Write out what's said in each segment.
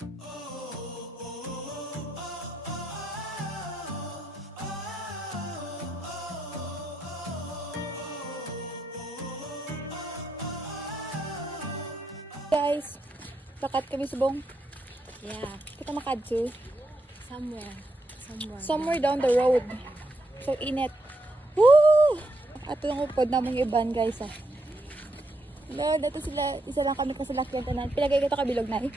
Guys, bakat kami subong. Yeah, Kita makadto. somewhere Down the road. So init. Woo! Ato lang upod namong iban guys ah. Lord, ito sila, isa lang kami kasalakyan tanan. Pilagay kita kabilog na eh.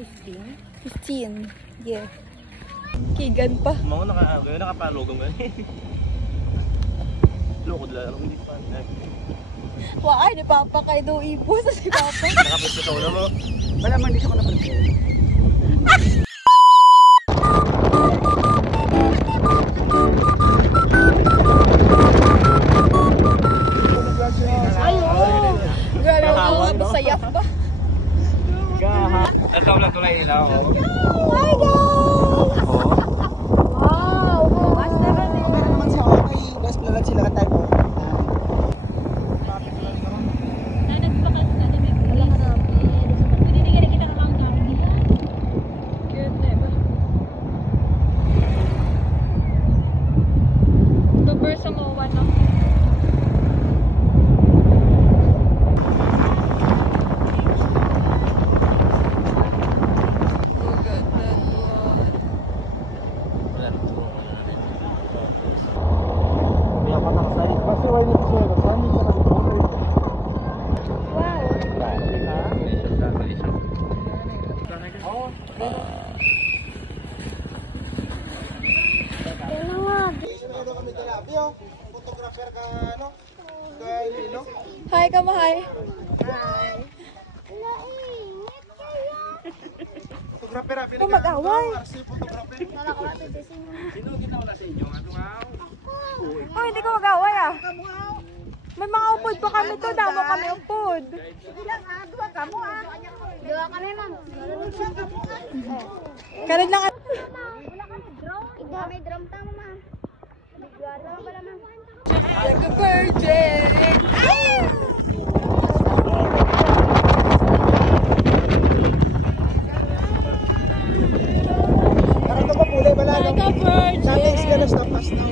15. Yeah. Kigan pa. Mga nakapalogong gan. Lukod lang, hindi pa. Waay, ni Papa kay do ibo sa si Papa. Nakapwesto sa una mo. Wala man, di siya ko napansin. Grabe ako, sayap ba? Ito lang tulay ilaw. Hi guys! Wow! Pero naman siya, okay. Best na lang sila ka-type mo. Hi, kamahay. Oh, mag-away. Sino ginawa sa inyo? Ano nga? Oh, hindi ko mag-away ah. May mga upod pa kami to, damo kami upod. Dua kami, ma'am. Karin lang. May drum tama, ma'am. Dua tama pala, ma'am. Like a virgin. Parang ito pa kulay pala. Like a virgin. Nothing is gonna stop us now.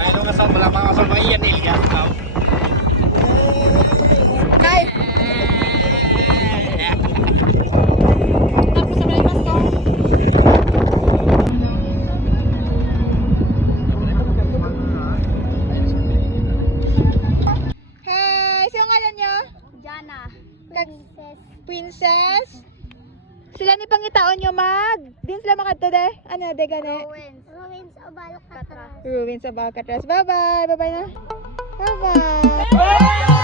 Ay, nung kasama lang mga kasama iyan Ilya. Hi. Tapos sa may masko. Hi, sino ngalan niyo? Jana. Princess. Sila ni pangitaon nyo din sila makadto de. Ano de gani? Ruins of Alcatraz. Ruins of Alcatraz. Bye bye. Bye bye na. Bye bye.